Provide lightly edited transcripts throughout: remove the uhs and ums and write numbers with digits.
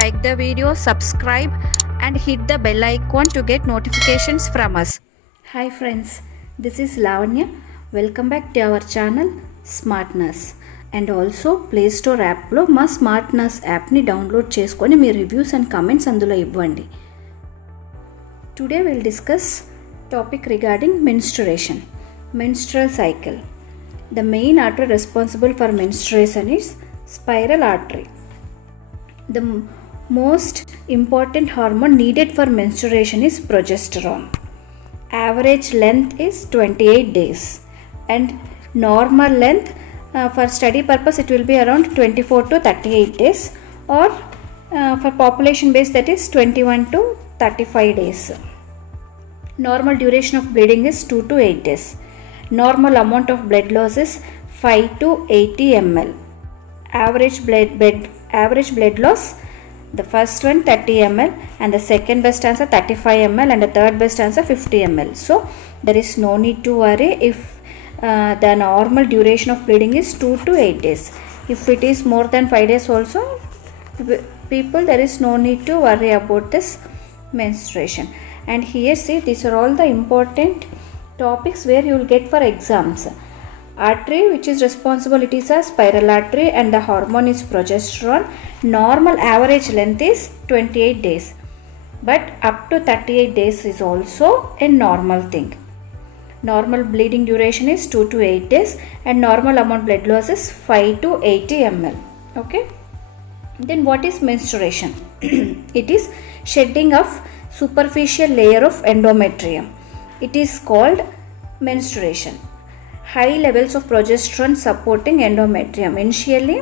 like the video, subscribe and hit the bell icon to get notifications from us. Hi friends, this is Lavanya. Welcome back to our channel Smart Nurse. And also Play Store app lo ma Smart Nurse app ni download cheskoni me reviews and comments అందులో ఇవ్వండి. Today we'll discuss topic regarding menstruation, menstrual cycle. The main artery responsible for menstruation is spiral artery. The most important hormone needed for menstruation is progesterone. Average length is 28 days and normal length for study purpose it will be around 24 to 38 days or for population base that is 21 to 35 days. Normal duration of bleeding is 2 to 8 days. Normal amount of blood loss is 5 to 80 ml. Average blood loss, the first one 30 ml and the second best answer 35 ml and the third best answer 50 ml. So there is no need to worry if the normal duration of bleeding is 2 to 8 days. If it is more than 5 days also, people, there is no need to worry about this menstruation. And here see, these are all the important topics where you will get for exams. Artery which is responsible, it is a spiral artery and the hormone is progesterone. Normal average length is 28 days but up to 38 days is also a normal thing. Normal bleeding duration is 2 to 8 days and normal amount blood loss is 5 to 80 ml. Okay, then what is menstruation? It is shedding of superficial layer of endometrium. It is called menstruation. High levels of progesterone supporting endometrium. Initially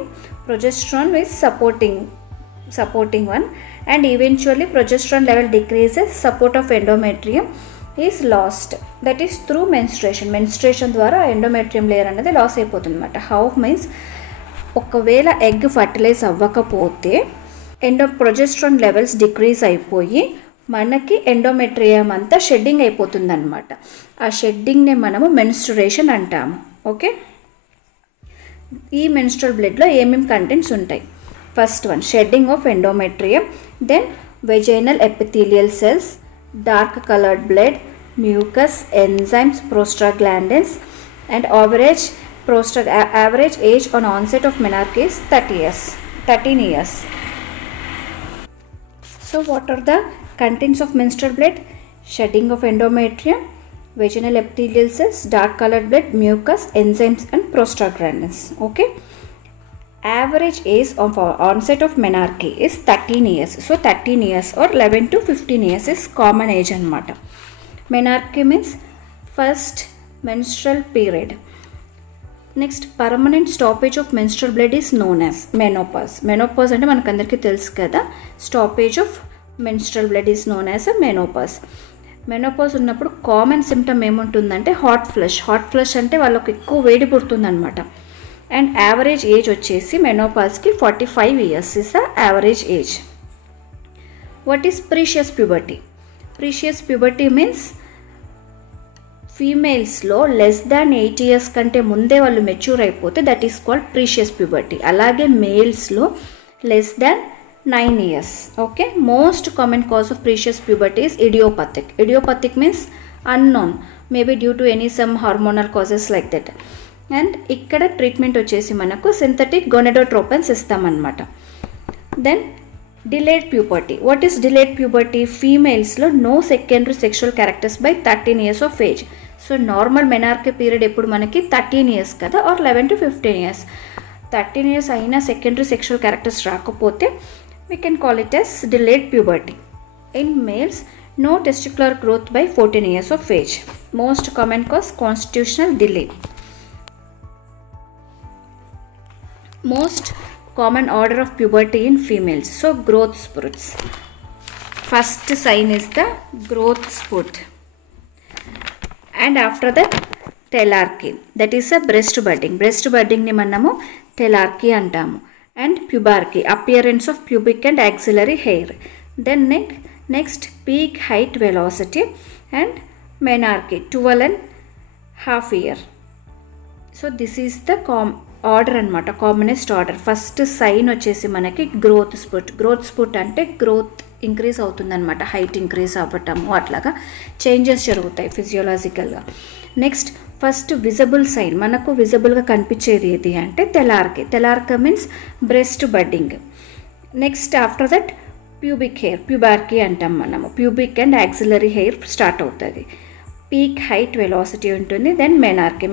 progesterone is supporting one and eventually progesterone level decreases, support of endometrium is lost. That is through menstruation. Menstruation ద్వారా endometrium layer అనేది loss అయిపోతుంది అన్నమాట. How means ఒకవేళ egg fertilise అవ్వకపోతే progesterone levels decrease అయిపోయి మనకి endometrium అంతా shedding అయిపోతుంది అనమాట. ఆ షెడ్డింగ్నే మనము మెన్స్ట్రురేషన్ అంటాము. ఓకే, ఈ మెన్స్ట్రల్ బ్లడ్లో ఏమేమి కంటెంట్స్ ఉంటాయి? First one shedding of endometrium, then vaginal epithelial cells, dark coloured blood, mucus, enzymes, prostaglandins and average age on onset of menarche is 13 years. So what are the contents of menstrual blood? Shedding of endometrium, vaginal epithelial cells, dark colored blood, mucus, enzymes and prostaglandins. Okay, average age of onset of menarche is 13 years. So 13 years or 11 to 15 years is common age anamata. Menarche means first menstrual period. Next, permanent stoppage of menstrual blood is known as menopause. Menopause అంటే మనకు అందరికీ తెలుసు కదా. Stoppage of menstrual blood is known as a menopause. Menopause ఉన్నప్పుడు common symptom ఏముంటుందంటే hot flush అంటే వాళ్ళకి ఎక్కువ వేడి పుడుతుంది అనమాట. అండ్ యావరేజ్ ఏజ్ వచ్చేసి మెనోపాజ్కి 45 years is the average age. What is precocious puberty? Precocious puberty means ఫీమేల్స్లో లెస్ దాన్ 8 years కంటే ముందే వాళ్ళు మెచ్యూర్ అయిపోతే that is called precocious puberty. అలాగే మేల్స్లో less than 9 years. Okay, most common cause of precious puberty is idiopathic. Idiopathic means unknown, maybe due to some hormonal causes like that. And ikkada treatment వచ్చేసి మనకు synthetic gonadotropins ఇస్తాం అన్నమాట. Then delayed puberty. What is delayed puberty? Females లో no secondary sexual characters by 13 years of age. So normal menarche period ఎప్పుడు మనకి 13 years కదా or 11 to 15 years. 13 years అయినా secondary sexual characters రాకపోతే we can call it as delayed puberty. In males, no testicular growth by 14 years of age. Most common cause constitutional delay. Most common order of puberty in females. So growth spurts. First sign is the growth spurt. And after that telarche. That is a breast budding. Breast budding ni manamu telarche antamu. And pubarche, appearance of pubic and axillary hair. Then next peak height velocity and menarche, 12.5 years. So this is the order అనమాట, commonest order. First sign వచ్చేసి మనకి growth spurt అంటే growth increase అవుతుందన్నమాట, height increase అవ్వటము అట్లాగా changes జరుగుతాయి ఫిజియోలాజికల్గా. Next first visible sign, మనకు విజిబుల్గా కనిపించేది ఏది అంటే thelarche means breast budding. Next after that pubarche అంటాం మనము, pubic and axillary hair start అవుతుంది. పీక్ హైట్ వెలాసిటీ ఉంటుంది. Then menarche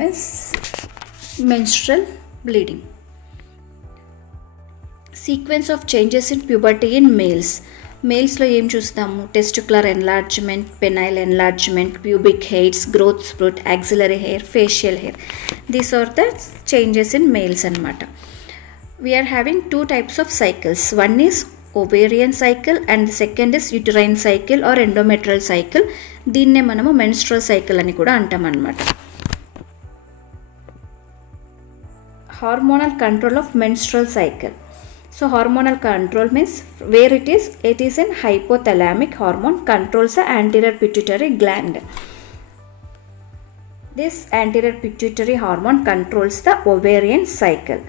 means menstrual bleeding. Sequence of changes in puberty in మేల్స్లో ఏం చూస్తాము? Testicular enlargement, penile enlargement, pubic hairs, growth spurt, axillary hair, facial hair. These are the changes in males అనమాట. We are having 2 types of cycles. One is ovarian cycle and the second is uterine cycle or endometrial cycle. దీన్నే మనము menstrual cycle అని కూడా అంటాం అన్నమాట. Hormonal control of menstrual cycle. So hormonal control means where it is in hypothalamic hormone controls the anterior pituitary gland. This anterior pituitary hormone controls the ovarian cycle.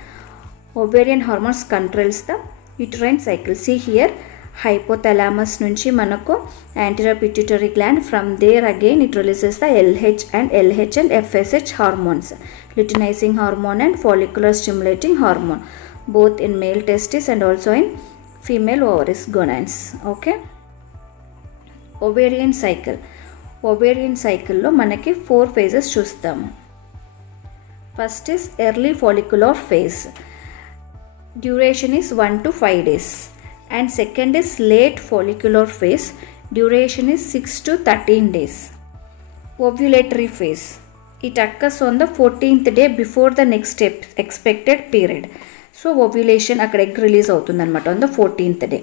Ovarian hormones controls the uterine cycle. See here, hypothalamus nunchi manaku anterior pituitary gland, from there again it releases the LH and FSH hormones, luteinizing hormone and follicular stimulating hormone, both in male testes and also in female ovaries, gonads. Okay, ovarian cycle lo manaki 4 phases chustamu. First is early follicular phase, duration is 1 to 5 days, and second is late follicular phase, duration is 6 to 13 days. Ovulatory phase, it occurs on the 14th day before the next expected period. So ovulation akkada egg release avutundi anamata on the 14th day.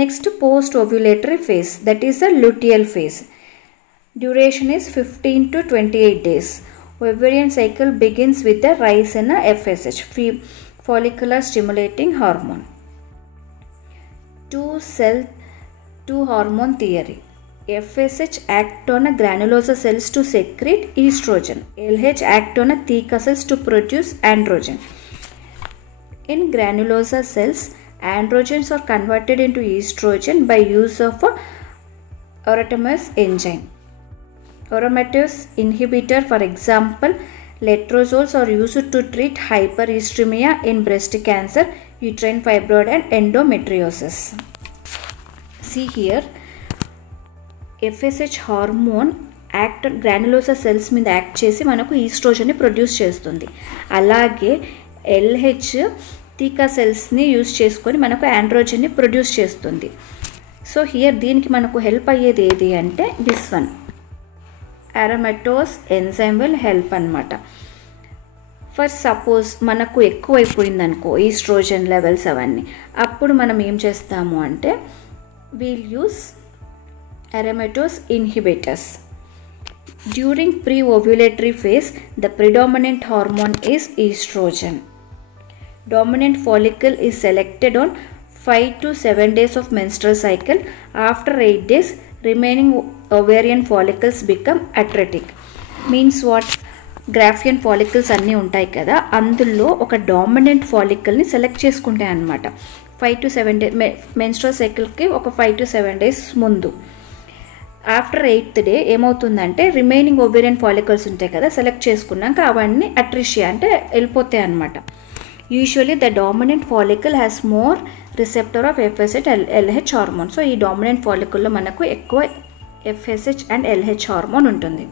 Next post ovulatory phase, that is the luteal phase, duration is 15 to 28 days. Ovarian cycle begins with the rise in FSH, follicular stimulating hormone. 2 hormone theory. FSH act on granulosa cells to secrete estrogen. LH act on theca cells to produce androgen. In granulosa cells, androgens are converted into estrogen by use of aromatase enzyme. Aromatase inhibitor, for example, letrozoles, are used to treat hyperestrogemia in breast cancer, uterine fibroid and endometriosis. See here, FSH hormone act granulosa cells మీద act చేసి మనకు ఈస్ట్రోజన్ని produce చేస్తుంది. అలాగే LH theca సెల్స్ని use చేసుకొని మనకు ఆండ్రోజన్ని produce చేస్తుంది. So here దీనికి మనకు హెల్ప్ అయ్యేది ఏది అంటే this one, aromatase enzyme will help అనమాట. ఫర్ సపోజ్ మనకు ఎక్కువైపోయింది అనుకో ఈస్ట్రోజన్ లెవెల్స్ అవన్నీ, అప్పుడు మనం ఏం చేస్తాము అంటే we'll use aromatase inhibitors. During pre-ovulatory phase, the predominant hormone is estrogen. Dominant follicle is selected on 5 to 7 days of menstrual cycle. After 8 days, remaining ovarian follicles become atretic. Means what? గ్రాఫియన్ follicles అన్నీ ఉంటాయి కదా, అందులో ఒక dominant ఫాలికల్ని select చేసుకుంటాయి అన్నమాట. 5 to 7 days menstrual సైకిల్కి ఒక 5 to 7 days ముందు. ఆఫ్టర్ 8th day ఏమవుతుందంటే రిమైనింగ్ ఓవేరియన్ ఫాలికల్స్ ఉంటాయి కదా, సెలెక్ట్ చేసుకున్నాక అవన్నీ అట్రిషియా అంటే వెళ్ళిపోతాయి అన్నమాట. Usually the dominant follicle has more receptor of FSH and LH hormone. So ఈ డామినెంట్ ఫాలికల్లో మనకు ఎక్కువ FSH అండ్ LH హార్మోన్ ఉంటుంది.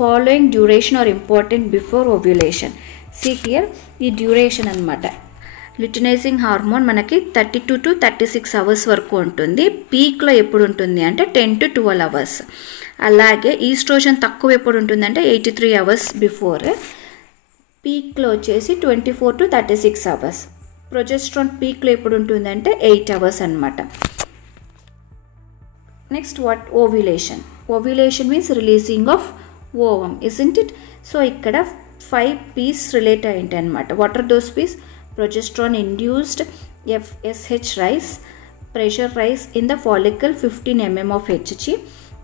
Following duration are important before ovulation. See here, ఈ డ్యూరేషన్ అనమాట. ల్యూటినైజింగ్ హార్మోన్ మనకి 32 to 36 అవర్స్ వరకు ఉంటుంది. పీక్లో ఎప్పుడు ఉంటుంది అంటే 10 to 12 అవర్స్. అలాగే ఈస్ట్రోజన్ తక్కువ ఎప్పుడు ఉంటుందంటే 83 అవర్స్ బిఫోర్. పీక్లో వచ్చేసి 24 to 36 అవర్స్. ప్రొజెస్ట్రాన్ పీక్లో ఎప్పుడు ఉంటుందంటే 8 అవర్స్ అనమాట. Next what? Ovulation. Ovulation means releasing of ovum, isn't it? So ఇక్కడ 5 P's రిలేట్ అయ్యింటాయి అనమాట. What are those P's? Progesterone induced FSH rise, pressure rise in the follicle 15 mm of Hg,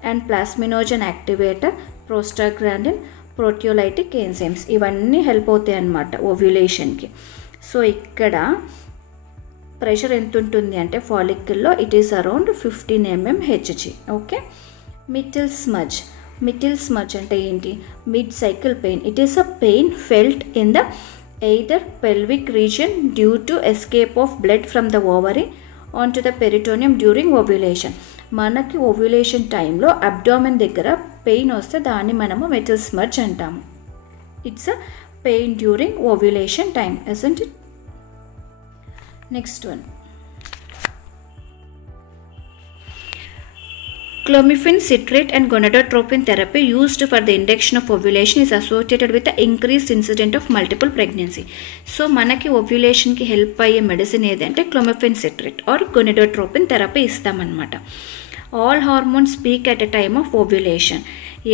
and plasminogen activator, prostaglandin, proteolytic enzymes ఇవన్నీ help అవుతాయి అన్నమాట ఓవ్యులేషన్కి. So ఇక్కడ pressure ఎంత ఉంటుంది అంటే ఫాలికల్లో it is around 15 mm Hg. Okay. Mittelschmerz అంటే ఏంటి? Mid cycle pain. It is a pain felt in the either pelvic region due to escape of blood from the ovary on to the peritoneum during ovulation. మనకి ovulation టైంలో abdomen దగ్గర pain వస్తే దాన్ని మనము mittelschmerz అంటాము. It's a pain during ovulation time, isn't it? Next one. Clomiphene citrate and gonadotropin therapy used for the induction of ovulation is associated with the increased incidence of multiple pregnancy. So మనకి ఓవ్యులేషన్కి help అయ్యే medicine ఏదంటే clomiphene citrate or gonadotropin therapy ఇస్తామన్నమాట. All hormones peak at a time of ovulation.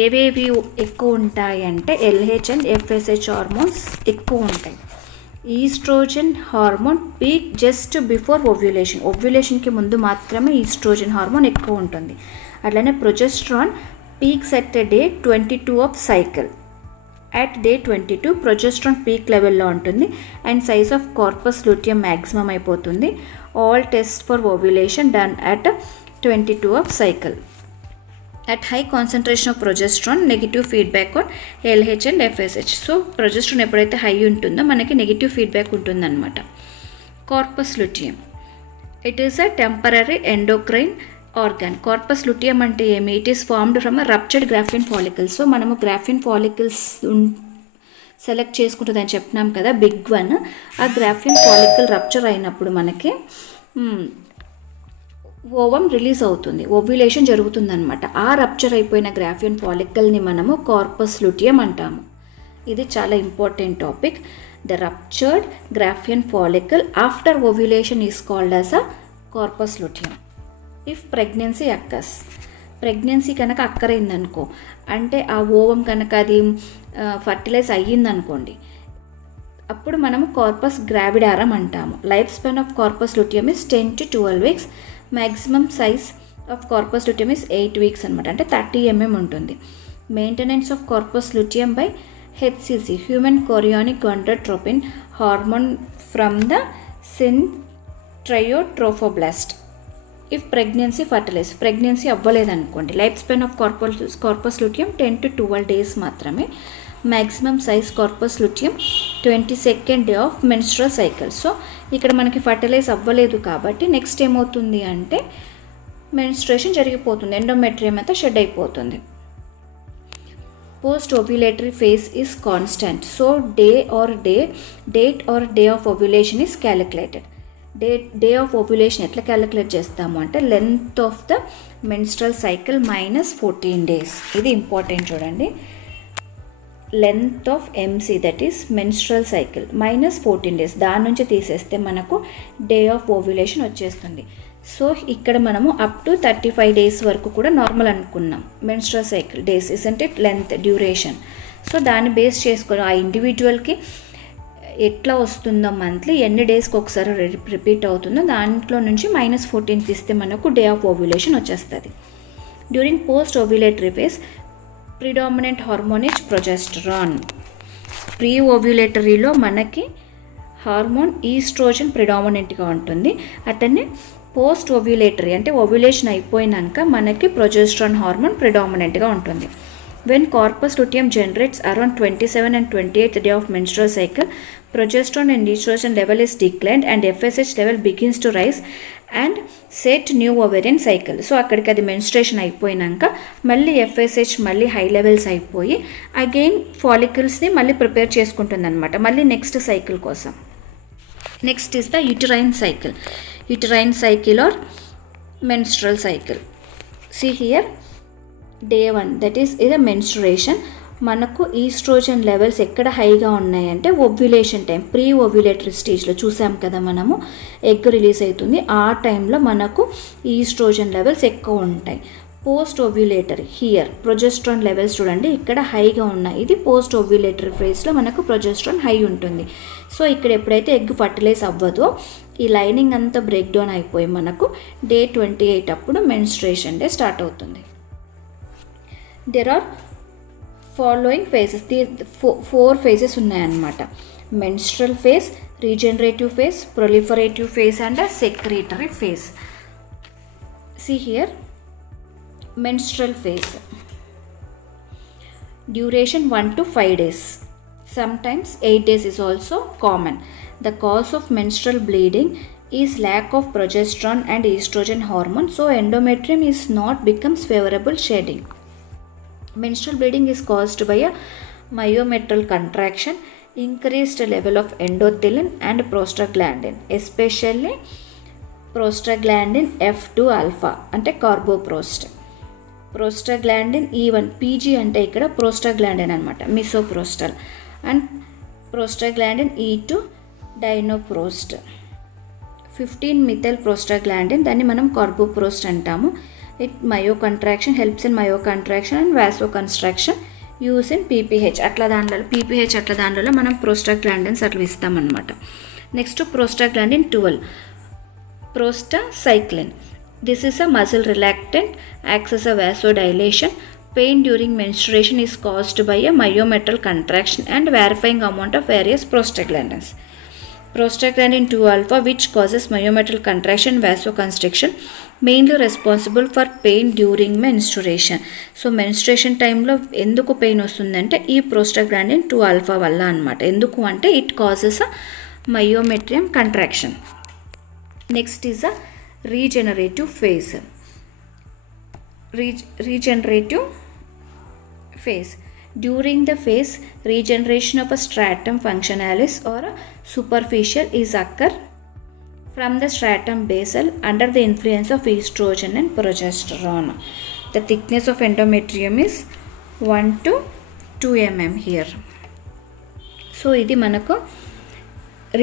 ఏవేవి ఎక్కువ ఉంటాయి అంటే LH and FSH hormones ఎక్కువ ఉంటాయి. Oestrogen hormone peak just before ovulation. ఓవ్యులేషన్కి ముందు మాత్రమే ఈస్ట్రోజన్ హార్మోన్ ఎక్కువ ఉంటుంది. అట్లనే progesterone peaks at day 22 of cycle. At day 22 progesterone peak లెవెల్లో ఉంటుంది and size of corpus luteum maximum అయిపోతుంది. All test for ovulation done at 22 of cycle. At high concentration of progesterone, negative feedback on LH and FSH. So progesterone ఎప్పుడైతే high ఉంటుందో మనకి negative feedback ఉంటుందన్నమాట. Corpus luteum it is a temporary endocrine organ. Corpus luteum అంటే ఏమి? It is formed from a ruptured graphene follicles. So మనము graphene follicles select చేసుకుంటుందని చెప్తున్నాం కదా, big one. ఆ గ్రాఫిన్ ఫాలికల్ రప్చర్ అయినప్పుడు మనకి ఓవం రిలీజ్ అవుతుంది, ఓవ్యులేషన్ జరుగుతుందన్నమాట. ఆ రప్చర్ అయిపోయిన గ్రాఫియన్ ఫాలికల్ని మనము కార్పస్ లుటియం అంటాము. ఇది చాలా important topic. The ruptured గ్రాఫియన్ follicle after ovulation is called as a corpus luteum. If pregnancy occurs, pregnancy కనుక అక్కరైందనుకో, అంటే ఆ ఓవం కనుక అది ఫర్టిలైజ్ అయ్యిందనుకోండి, అప్పుడు మనము కార్పస్ గ్రావిడారం అంటాము. Life span of corpus luteum is 10 to 12 weeks. Maximum size of corpus luteum is 8 weeks అనమాట, అంటే 30 mm ఉంటుంది. Maintenance of corpus luteum by HCG, human chorionic gonadotropin hormone from the syncytiotrophoblast. If pregnancy fertilize, pregnancy అవ్వలేదనుకోండి, life span of corpus luteum 10 to 12 days మాత్రమే. Maximum size corpus luteum 22nd day of menstrual cycle. So ఇక్కడ మనకి fertilise అవ్వలేదు కాబట్టి next ఏమవుతుంది అంటే menstruation జరిగిపోతుంది, endometrium అంతా షెడ్ అయిపోతుంది. Post ovulatory phase is constant. So date are day of ovulation is calculated. Day of ovulation ఎట్లా క్యాలిక్యులేట్ చేస్తాము అంటే length of the menstrual cycle -14 days. ఇది ఇంపార్టెంట్ చూడండి. Length of MC that is menstrual cycle -14 days. దాని నుంచి తీసేస్తే మనకు day of ovulation వచ్చేస్తుంది. సో ఇక్కడ మనము అప్ టు 35 days వరకు కూడా నార్మల్ అనుకున్నాం. Menstrual cycle days isn't it length duration. So దాన్ని బేస్ చేసుకొని ఆ ఇండివిజువల్కి ఎట్లా వస్తుందో మంత్లీ ఎన్ని డేస్కి ఒకసారి రిపీట్ అవుతుందో దాంట్లో నుంచి -14 తీస్తే మనకు డే ఆఫ్ ఓవ్యులేషన్ వచ్చేస్తుంది. During post ovulatory phase predominant hormone is progesterone. Pre ఓవ్యులేటరీలో మనకి హార్మోన్ ఈస్ట్రోజన్ ప్రిడామినెంట్గా ఉంటుంది. అతన్ని పోస్ట్ ఓవ్యులేటరీ అంటే ఓవ్యులేషన్ అయిపోయినాక మనకి ప్రొజెస్టరాన్ హార్మోన్ ప్రిడామినెంట్గా ఉంటుంది. When corpus luteum generates around 27 and 28th day of menstrual cycle, progesterone and estrogen level is declined and FSH level begins to rise and set new ovarian cycle. So akkadiki adi menstruation అయిపోయినాక మళ్ళీ FSH మళ్ళీ high levels అయిపోయి again ఫాలికల్స్ని మళ్ళీ prepare చేసుకుంటుందన్నమాట మళ్ళీ next cycle కోసం. Next is the uterine cycle. Uterine cycle or menstrual cycle. See here, day 1 that is a menstruation. మనకు ఈస్ట్రోజన్ లెవెల్స్ ఎక్కడ హైగా ఉన్నాయంటే ఓవ్యులేషన్ టైం, ప్రీ ఓవ్యులేటరీ స్టేజ్లో చూసాం కదా మనము, ఎగ్ రిలీజ్ అవుతుంది ఆ టైంలో మనకు ఈస్ట్రోజన్ లెవెల్స్ ఎక్కువ ఉంటాయి. Post ovulatory here progesterone levels చూడండి ఇక్కడ హైగా ఉన్నాయి. ఇది పోస్ట్ ఓవ్యులేటరీ ఫేజ్లో మనకు ప్రొజెస్ట్రాన్ హై ఉంటుంది. సో ఇక్కడ ఎప్పుడైతే ఎగ్ ఫర్టిలైజ్ అవ్వదో ఈ లైనింగ్ అంతా బ్రేక్ డౌన్ అయిపోయి మనకు డే 28 అప్పుడు మెన్స్ట్రుయేషన్ డే స్టార్ట్ అవుతుంది. There are following phases, four phases ఉన్నాయన్నమాట. Menstrual phase, regenerative phase, proliferative phase and secretory phase. See here, menstrual phase. Duration 1 to 5 days. Sometimes 8 days is also common. The cause of menstrual bleeding is lack of progesterone and estrogen hormone. So endometrium is not becomes favorable shading. Menstrual bleeding is caused by a myometrial contraction, increased level of endothelin and prostaglandin, especially prostaglandin F2 alpha అంటే carboprost, prostaglandin E1, PG అంటే ఇక్కడ prostaglandin అనమాట, misoprostol, and prostaglandin E2 dinoprost, 15 methyl prostaglandin, దాన్ని మనం carboprost అంటాము. It myo contraction, helps in myo contraction and vaso constriction, use in PPH అట్లా దాంట్లో మనం ప్రోస్టాగ్లాండిన్స్ అట్లా ఇస్తామన్నమాట. Next prostaglandin 12, prostacyclin. This is a muscle relaxant, acts as a vasodilation. Pain during menstruation is caused by a myometrial contraction and varying amount of various prostaglandins. Prostaglandin 2 alpha, which causes myometrial contraction, vasoconstriction, mainly responsible for pain during menstruation. So menstruation time లో ఎందుకు pain వస్తుందంటే ఈ prostaglandin 2 alpha వల్ల అన్నమాట. ఎందుకు అంటే it causes a myometrium contraction. Next is a regenerative phase. Regenerative phase. During the phase, regeneration of a stratum functionalis or a superficial is occur from the stratum basal under the influence of estrogen and progesterone. The thickness of endometrium is 1 to 2 mm here. So ఇది మనకు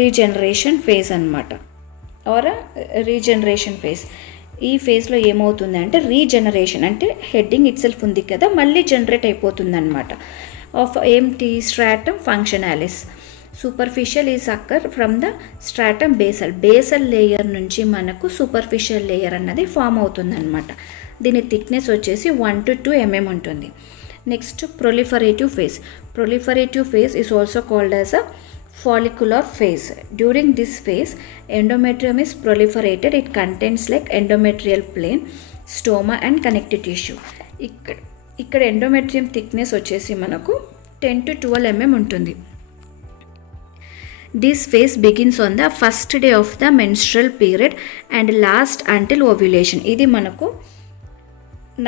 regeneration phase అన్నమాట, are regeneration phase. ఈ ఫేజ్లో ఏమవుతుందంటే regeneration అంటే heading it self ఉంది కదా, మళ్ళీ జనరేట్ అయిపోతుంది అనమాట. ఆఫ్ ఏంటి stratum functionalis, superficial is occur from the stratum basal layer నుంచి మనకు సూపర్ఫిషియల్ లేయర్ అన్నది ఫామ్ అవుతుంది అనమాట. దీని థిక్నెస్ వచ్చేసి 1 to 2 mm ఉంటుంది. Next proliferative phase is also called as a follicular phase. During this phase, endometrium is proliferated. It contains like endometrial plane, stoma and connective tissue. ఇక్కడ endometrium thickness వచ్చేసి మనకు 10 to 12 mm ఉంటుంది. This phase begins on the first day of the menstrual period and lasts until ovulation. ఇది మనకు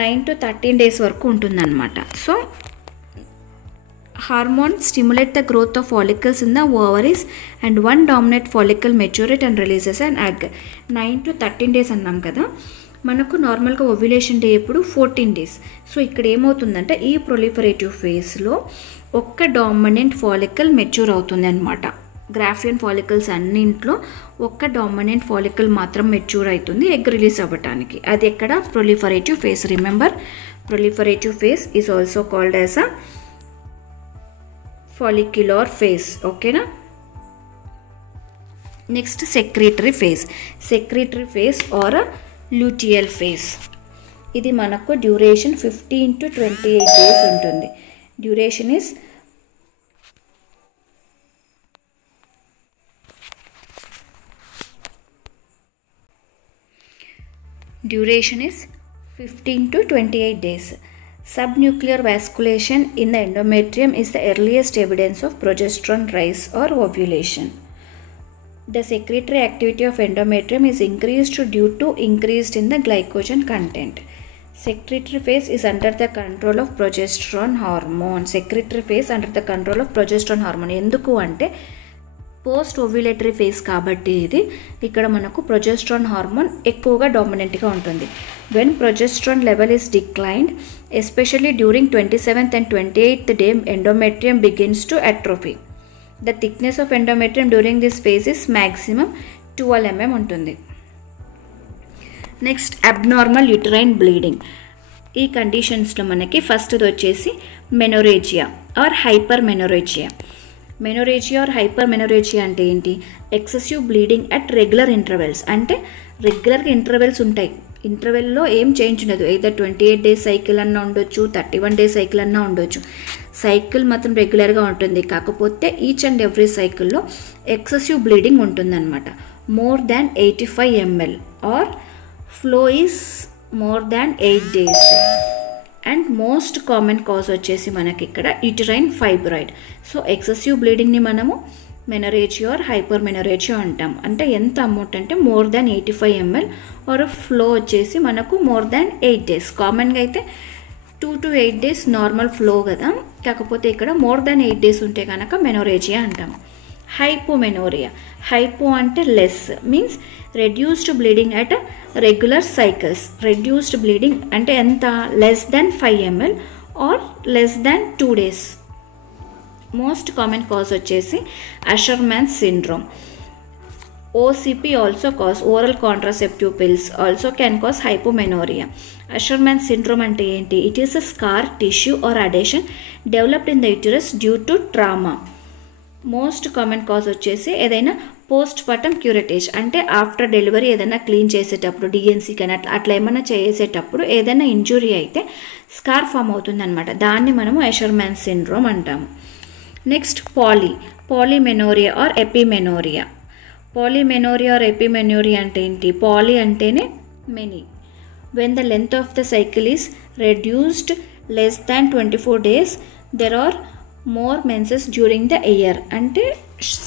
9 to 13 days వరకు ఉంటుందన్నమాట. So hormones stimulate the growth of follicles in the ovaries and one dominant follicle matures and releases an egg. 9 to 13 days అన్నాం కదా, మనకు నార్మల్గా ovulation day ఎప్పుడు 14 days. So ఇక్కడ ఏమవుతుందంటే ఈ ప్రొలిఫరేటివ్ ఫేజ్లో ఒక్క డామినెంట్ ఫాలికల్ మెచ్యూర్ అవుతుంది అనమాట. గ్రాఫియన్ ఫాలికల్స్ అన్నింట్లో ఒక్క డామినెంట్ ఫాలికల్ మాత్రం మెచ్యూర్ అవుతుంది ఎగ్ రిలీజ్ అవ్వటానికి. అది ఎక్కడ proliferative phase. Remember, proliferative phase is also called as a follicular phase. ఓకేనా. Next secretory phase or luteal phase. ఇది మనకు డ్యూరేషన్ 15 to 28 days ఉంటుంది. Duration is Duration is 15 to 28 days. Subnuclear vasculation in the endometrium is the earliest evidence of progesterone rise or ovulation. The secretory activity of endometrium is increased due to increase in the glycogen content. Secretory phase is under the control of progesterone hormone. Secretory phase under the control of progesterone hormone. ఎందుకు అంటే post ovulatory phase కాబట్టి ఇది ఇక్కడ మనకు progesterone hormone ఎక్కువగా డామినెంట్గా ఉంటుంది. When progesterone level is declined especially during 27th and 28th day endometrium begins to atrophy. The thickness of endometrium during this phase is maximum 12 mm ఉంటుంది. Next abnormal uterine bleeding. ఈ కండిషన్స్లో మనకి ఫస్ట్ది వచ్చేసి menorrhagia are hyper menorrhagia. Menorrhagia are hyper menorrhagia అంటే ఏంటి? Excessive bleeding at regular intervals. అంటే రెగ్యులర్గా ఇంటర్వెల్స్ ఉంటాయి ఇంటర్వెల్లో ఏం చేంజ్ ఉండదు. either 28 days సైకిల్ అన్నా ఉండొచ్చు, 31 days సైకిల్ అన్నా ఉండొచ్చు. సైకిల్ మాత్రం రెగ్యులర్గా ఉంటుంది. కాకపోతే ఈచ్ అండ్ ఎవ్రీ సైకిల్లో ఎక్సెసివ్ బ్లీడింగ్ ఉంటుందన్నమాట. more than 85 ml are flow is more than 8 days. And most common cause వచ్చేసి మనకి ఇక్కడ యూటరైన్ ఫైబ్రాయిడ్. సో ఎక్సెసివ్ బ్లీడింగ్ని మనము మెనరేజియా ఆర్ హైపర్ మెనరేజియా అంటాం. అంటే ఎంత అమౌంట్ అంటే more than 85 ml are flow వచ్చేసి మనకు more than 8 days. కామన్గా అయితే 2 to 8 days నార్మల్ ఫ్లో కదా, కాకపోతే ఇక్కడ more than 8 days ఉంటే కనుక మెనోరేజియా అంటాం. హైపోమెనోరియా, హైపో అంటే less means reduced bleeding at regular cycles. Reduced bleeding అంటే ఎంత, less than 5 ml or less than 2 days. Most common cause వచ్చేసి Asherman's syndrome. OCP also cause, oral contraceptive pills also can cause hypomenorrhea. Asherman's syndrome అంటే ఏంటి, it is a scar tissue or adhesion developed in the uterus due to trauma. Most common cause వచ్చేసి ఏదైనా post partum curettage అంటే after delivery ఏదైనా clean చేసేటప్పుడు DNC కానీ అట్లా ఏమైనా చేసేటప్పుడు ఏదైనా ఇంజురీ అయితే స్కార్ ఫామ్ అవుతుందన్నమాట. దాన్ని మనము అషర్మాన్స్ సిండ్రోమ్ అంటాము. Next polymenorrhea or epimenorrhea. Polymenorrhea or epimenorrhea అంటే ఏంటి, పాలీ అంటేనే many. When the length of the cycle is reduced less than 24 days there are more menses during the year. అంటే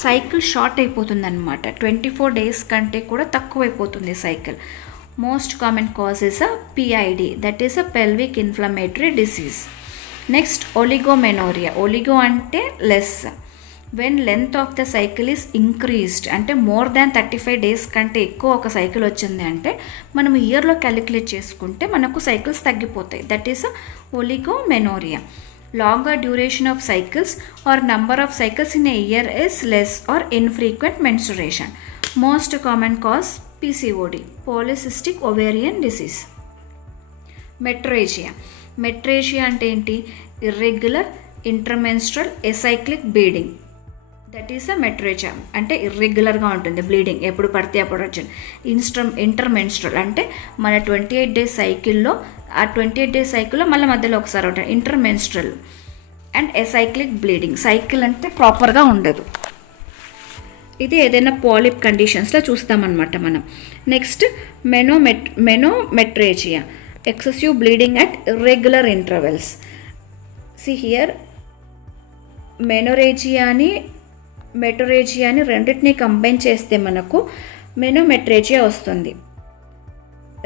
cycle short అయిపోతుంది అనమాట. 24 days కంటే కూడా తక్కువ అయిపోతుంది సైకిల్. Most common cause is a PID, that is a pelvic inflammatory disease. Next oligomenorrhea. Oligo అంటే less. When length of the cycle is increased అంటే more than 35 days కంటే ఎక్కువ ఒక సైకిల్ వచ్చింది అంటే మనం ఇయర్లో క్యాలిక్యులేట్ చేసుకుంటే మనకు సైకిల్స్ తగ్గిపోతాయి. That is oligomenorrhoea. Longer duration of cycles or number of cycles in a year is less or infrequent menstruation. Most common cause PCOD, polycystic ovarian disease. Metrorrhagia. Metrorrhagia అంటే ఏంటి, irregular intermenstrual acyclic bleeding. That is అ మెట్రోరేజియా. అంటే ఇర్రెగ్యులర్గా ఉంటుంది bleeding, ఎప్పుడు పడితే అప్పుడు వచ్చింది. Intermenstrual అంటే మన 28 days సైకిల్లో ఆ 28 days సైకిల్లో మళ్ళీ మధ్యలో ఒకసారి ఉంటుంది intermenstrual. And acyclic bleeding, cycle అంటే ప్రాపర్గా ఉండదు. ఇది ఏదైనా పాలిప్ కండిషన్స్లో చూస్తామన్నమాట మనం. Next menometrorrhagia, excessive bleeding at irregular intervals. See here మెటోరేజియాని రెండింటినీ కంబైన్ చేస్తే మనకు మెనోమెట్రేజియా వస్తుంది.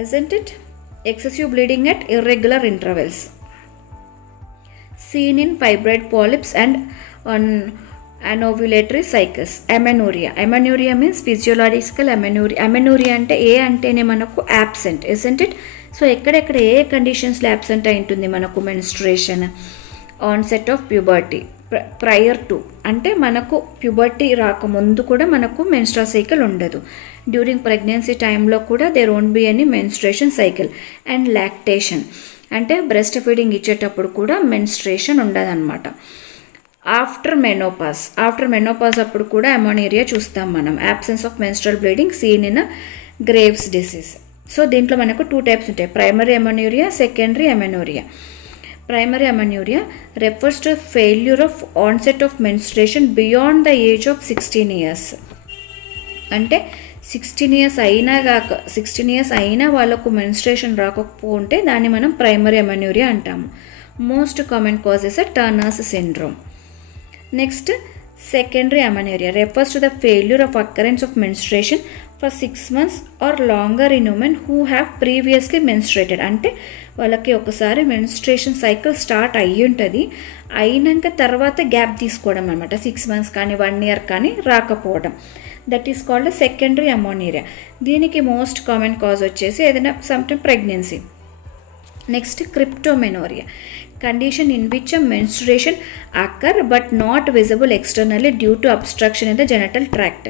Isn't it? Excessive bleeding at irregular intervals seen in fibroid polyps and on anovulatory cycles. Amenorrhea. Amenorrhea means physiological amenorrhea. Amenorrhea అంటే ఏ అంటేనే మనకు absent, isn't it? So ఎక్కడెక్కడ ఏ కండిషన్స్లో absent అయి ఉంటుంది మనకు menstruation, onset of puberty, prior to అంటే మనకు ప్యూబర్టీ రాకముందు కూడా మనకు మెన్స్ట్రల్ సైకిల్ ఉండదు. డ్యూరింగ్ ప్రెగ్నెన్సీ టైంలో కూడా there won't be any menstruation cycle. And lactation అంటే బ్రెస్ట్ ఫీడింగ్ ఇచ్చేటప్పుడు కూడా మెన్స్ట్రేషన్ ఉండదన్నమాట. ఆఫ్టర్ మెనోపాజ్ అప్పుడు కూడా అమెనోరియా చూస్తాం మనం. Absence of menstrual bleeding seen in Graves disease. So దీంట్లో మనకు 2 types ఉంటాయి, primary amenorrhea, secondary amenorrhea. Primary amenorrhea refers to failure of onset of menstruation beyond the age of 16 years. అంటే 16 years అయినా వాళ్ళకు మెన్స్ట్రేషన్ రాకపోతే దాన్ని మనం ప్రైమరీ అమెనోరియా అంటాము. Most common causes turners syndrome. Next secondary amenorrhea refers to the failure of occurrence of menstruation for 6 months or longer in women who have previously menstruated. అంటే వాళ్ళకి ఒకసారి మెన్స్ట్రేషన్ సైకిల్ స్టార్ట్ అయ్యి ఉంటుంది, అయినాక తర్వాత gap తీసుకోవడం అనమాట. 6 months కానీ 1 year కానీ రాకపోవడం. That is called secondary amenorrhoea. దీనికి మోస్ట్ కామన్ కాజ్ వచ్చేసి ఏదైనా sometime pregnancy. Next క్రిప్టోమెనోరియా, condition in which a menstruation occur but not visible externally due to obstruction in the genital tract.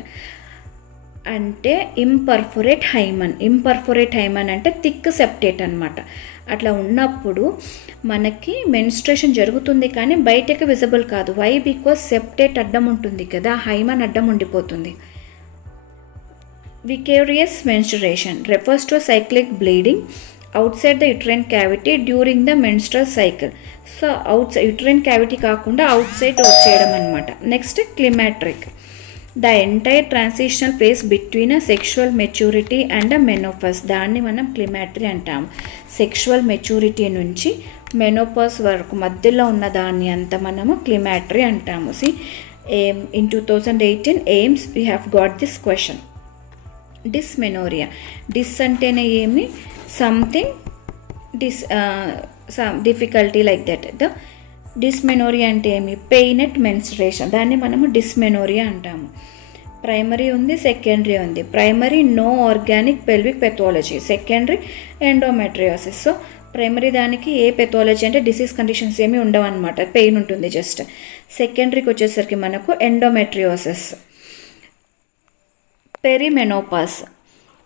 అంటే ఇంపర్ఫొరేట్ Hyman అంటే thick septate అనమాట. అట్లా ఉన్నప్పుడు మనకి menstruation జరుగుతుంది కానీ బయటకి విజిబుల్ కాదు. వై? బికాజ్ సెప్టేట్ అడ్డం ఉంటుంది కదా, హైమన్ అడ్డం ఉండిపోతుంది. Vicarious menstruation refers to cyclic bleeding outside the uterine cavity during the menstrual cycle. So uterine cavity కాకుండా అవుట్ సైడ్ వచ్చేయడం అనమాట. Next climacteric, the entire transitional phase between a sexual maturity and a menopause, దాన్ని మనం క్లిమాట్రీ అంటాము. Sexual maturity నుంచి menopause వరకు మధ్యలో ఉన్న దాన్ని అంతా మనము క్లిమాట్రీ అంటాము. See in 2018 AIMS we have got this question. Dysmenorrhea, dis antene emi something some difficulty like that. The dysmenorrhea ante emi pain at menstruation, danni manamu dysmenorrhea antamu. Primary undi, secondary undi. Primary no organic pelvic pathology, secondary endometriosis. So primary దానికి ఏ pathology అంటే disease conditions ఏమీ ఉండవు అనమాట, pain ఉంటుంది just. సెకండరీకి వచ్చేసరికి మనకు endometriosis. Perimenopause,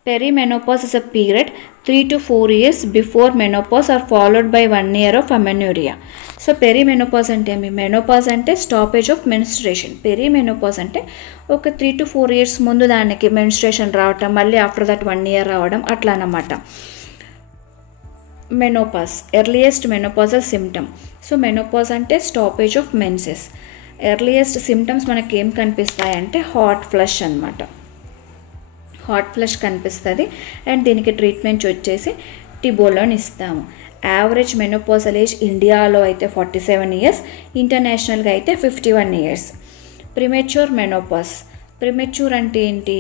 perimenopause is a period 3 to 4 years before menopause or followed by 1 year of amenorrhea. So perimenopause అంటే ఏమి, మెనోపాస్ అంటే స్టాపేజ్ ఆఫ్ మెన్స్ట్రుయేషన్. పెరిమెనోపాస్ అంటే ఒక 3 to 4 years ముందు దానికి మెన్స్ట్రుయేషన్ రావటం, మళ్ళీ ఆఫ్టర్ దట్ 1 year రావడం, అట్లా అన్నమాట. Menopause, earliest menopausal symptom. So menopause అంటే stoppage of menses. Earliest symptoms మనకి ఏం కనిపిస్తాయంటే హాట్ ఫ్లష్ అనమాట. హాట్ ఫ్లష్ కనిపిస్తుంది అండ్ దీనికి ట్రీట్మెంట్ వచ్చేసి టిబోలోన్ ఇస్తాము. యావరేజ్ మెనోపాజల్ ఏజ్ ఇండియాలో అయితే 47 years, ఇంటర్నేషనల్గా అయితే 51 years. ప్రిమెచ్యూర్ మెనోపాజ్, ప్రిమెచ్యూర్ అంటే ఏంటి,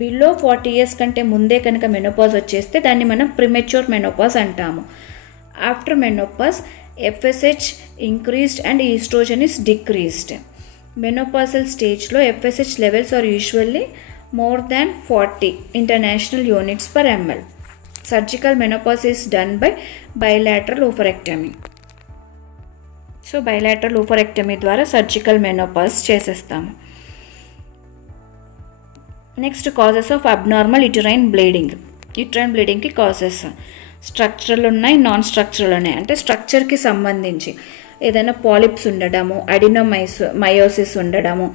బిలో 40 years కంటే ముందే కనుక మెనోపాజ్ వచ్చేస్తే దాన్ని మనం ప్రిమెచ్యూర్ మెనోపాజ్ అంటాము. After menopause FSH increased and estrogen is decreased. Menopausal స్టేజ్లో FSH levels are usually more than 40 international units per ml. Surgical menopause is done by bilateral ovariectomy. So bilateral ovariectomy ద్వారా surgical menopause చేసేస్తాము. Next causes of abnormal uterine bleeding. Uterine బ్లీడింగ్కి causes structural ఉన్నాయి, non structural ఉన్నాయి. అంటే స్ట్రక్చర్కి సంబంధించి ఏదైనా polyps ఉండడము, adenomyosis ఉండడము,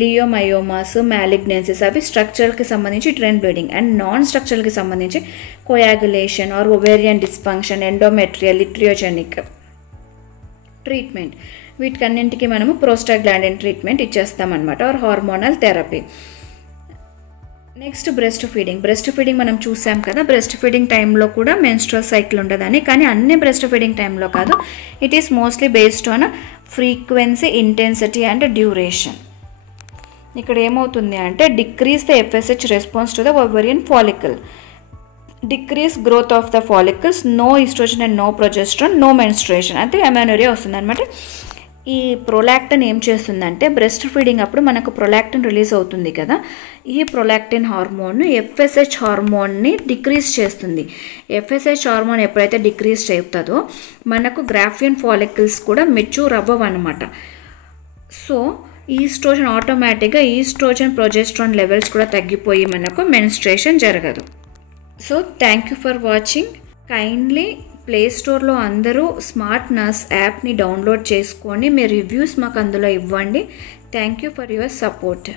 లియోమయోమాస్, మ్యాలిగ్నెన్సిస్, అవి స్ట్రక్చరల్కి సంబంధించి యుటరైన్ బ్లీడింగ్. అండ్ నాన్ స్ట్రక్చరల్కి సంబంధించి coagulation or ovarian dysfunction, endometrial, iatrogenic. Treatment, వీటికన్నింటికి మనము ప్రోస్టాగ్లాండిన్ ట్రీట్మెంట్ ఇచ్చేస్తామన్నమాట, or hormonal therapy. Next breast feeding. Breast feeding మనం చూసాం కదా, బ్రెస్ట్ ఫీడింగ్ టైంలో కూడా మెన్స్ట్రువల్ సైకిల్ ఉండదని, కానీ అన్ని బ్రెస్ట్ ఫీడింగ్ టైంలో కాదు. It is mostly based on frequency, intensity and duration. ఇక్కడ ఏమవుతుంది అంటే decrease the FSH response to the ovarian follicle, decrease growth of the follicles, no oestrogen and no progesterone, no menstruation, అంటే amenorrhea వస్తుంది అనమాట. ఈ prolactin ఏం చేస్తుందంటే breast feeding అప్పుడు మనకు ప్రొలాక్టిన్ రిలీజ్ అవుతుంది కదా, ఈ ప్రొలాక్టిన్ హార్మోన్ ఎఫ్ఎస్హెచ్ హార్మోన్ని డిక్రీజ్ చేస్తుంది. ఎఫ్ఎస్హెచ్ హార్మోన్ ఎప్పుడైతే డిక్రీజ్ అవుతుందో మనకు గ్రాఫియన్ ఫాలికల్స్ కూడా మెచ్యూర్ అవ్వవు అనమాట. సో ఈస్ట్రోజన్ ఆటోమేటిక్గా ఈస్ట్రోజన్ ప్రొజెస్ట్రాన్ లెవెల్స్ కూడా తగ్గిపోయి మనకు మెన్స్ట్రుయేషన్ జరగదు. So thank you for watching. Kindly play స్టోర్లో అందరూ స్మార్ట్ నర్స్ యాప్ని డౌన్లోడ్ చేసుకొని మీ రివ్యూస్ మాకు అందులో ఇవ్వండి. Thank you for your support.